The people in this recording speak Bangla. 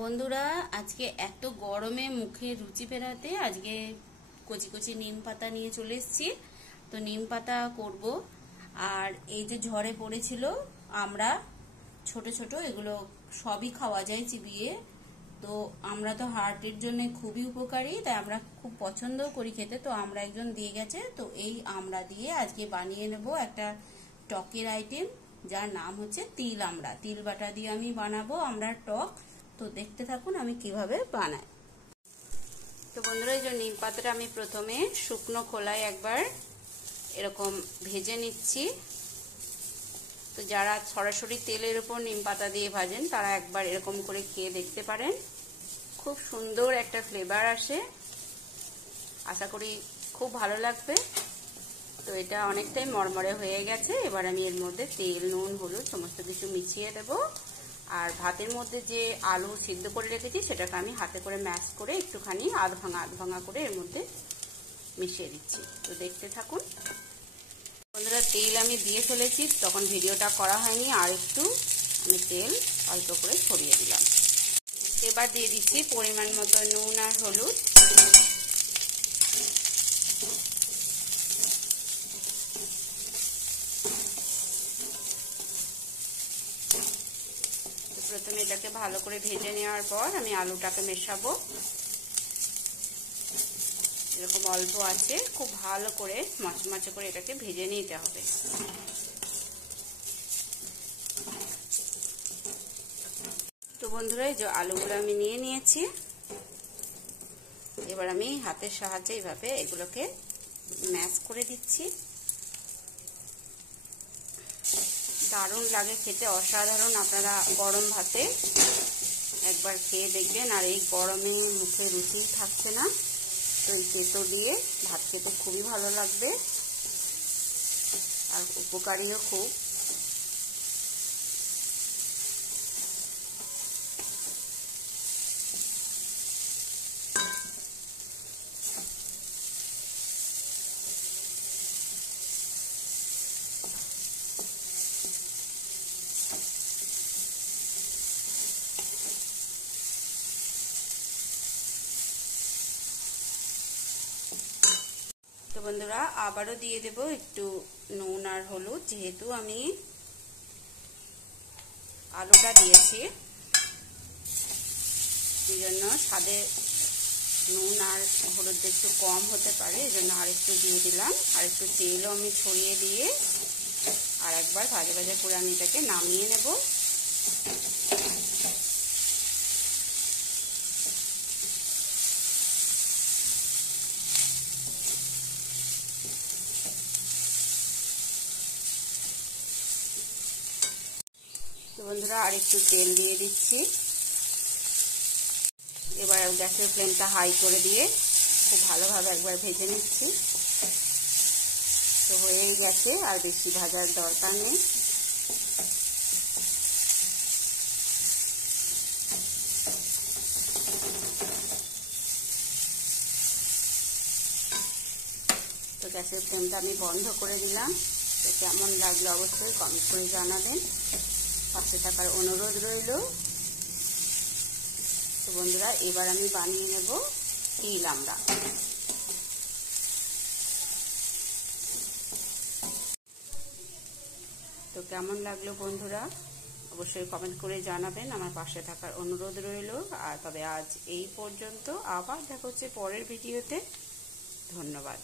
বন্ধুরা, আজকে এত গরমে মুখে রুচি ফেরাতে আজকে কচি কচি নিম পাতা নিয়ে চলে এসেছি। তো নিম পাতা করব। আর এই যে ঝড়ে পড়েছিল আমরা ছোট ছোট, এগুলো সবই খাওয়া যায় চিবিয়ে। তো আমরা তো হার্টের জন্য খুবই উপকারী, তাই আমরা খুব পছন্দও করি খেতে। তো আমরা একজন দিয়ে গেছে, তো এই আমরা দিয়ে আজকে বানিয়ে নেব একটা টকের আইটেম, যার নাম হচ্ছে তিল আমড়া। তিল বাটা দিয়ে আমি বানাবো আমরা টক। তো দেখতে থাকুন আমি কিভাবে বানাই। তো বন্ধুরা, এই যে নিম পাতাটা আমি প্রথমে শুকনো খোলায় একবার এরকম ভেজে নিচ্ছি। তো যারা সরাসরি তেলের উপর নিম পাতা দিয়ে ভাজেন তারা একবার এরকম করে খেয়ে দেখতে পারেন, খুব সুন্দর একটা ফ্লেভার আসে। আশা করি খুব ভালো লাগবে। তো এটা অনেকটাই মরমরে হয়ে গেছে। এবার আমি এর মধ্যে তেল, নুন, হলুদ সমস্ত কিছু মিশিয়ে দেব। আর ভাতের মধ্যে যে আলু সিদ্ধ করে রেখেছি সেটাকে আমি হাতে করে ম্যাশ করে একটুখানি আধ ভাঙা করে এর মধ্যে মিশিয়ে দিচ্ছি। তো দেখতে থাকুন বন্ধুরা। তেল আমি দিয়ে ফেলেছি, তখন ভিডিওটা করা হয়নি। আর একটু আমি তেল অল্প করে ছড়িয়ে দিলাম। এবার দিয়ে দিচ্ছি পরিমাণ মতো নুন আর হলুদ। প্রথমে এটাকে ভালো করে ভেজে নেওয়ার পর আমি আলুটাকে মেশাবো। এরকম অল্প আছে, খুব ভালো করে মচমচে করে এটাকে ভেজে নিতে হবে। তো বন্ধুরা, এই যে আলুগুলো আমি নিয়ে নিয়েছি। এবার আমি হাতের সাহায্যে এইভাবে এগুলোকে ম্যাশ করে দিচ্ছি। দারুণ লাগে খেতে, অসাধারণ। আপনারা গরম ভাতে একবার খেয়ে দেখবেন। আর এই গরমে মুখে রুচি থাকছে না, তো এই তেতো দিয়ে ভাত খেতে খুবই ভালো লাগবে আর উপকারীও খুব। তো বন্ধুরা, আবারও দিয়ে দেব একটু নুন আর হলুদ, যেহেতু আমি আলুটা দিয়েছি এই জন্য স্বাদে নুন আর হলুদ একটু কম হতে পারে, এই জন্য আর একটু দিয়ে দিলাম। আর একটু তেলও আমি ছড়িয়ে দিয়ে আর একবার ভাজা ভাজা করে আমি এটাকে নামিয়ে নেব। তো বন্ধুরা, আর একটু তেল দিয়ে দিচ্ছি। এবার গ্যাসের ফ্লেমটা হাই করে দিয়ে খুব ভালোভাবে একবার ভেজে নিচ্ছি। তো হয়েই গেছে, আর বেশি ভাজার দরকার নেই। তো গ্যাসের ফ্লেমটা আমি বন্ধ করে দিলাম। তো কেমন লাগলো অবশ্যই কমেন্ট করে জানাবেন, পাশে থাকার অনুরোধ রইল। তো বন্ধুরা, এবার আমি বানিয়ে নেব তিল আমড়া। তো কেমন লাগলো বন্ধুরা অবশ্যই কমেন্ট করে জানাবেন, আমার পাশে থাকার অনুরোধ রইল। আর তবে আজ এই পর্যন্ত, আবার দেখা হচ্ছে পরের ভিডিওতে। ধন্যবাদ।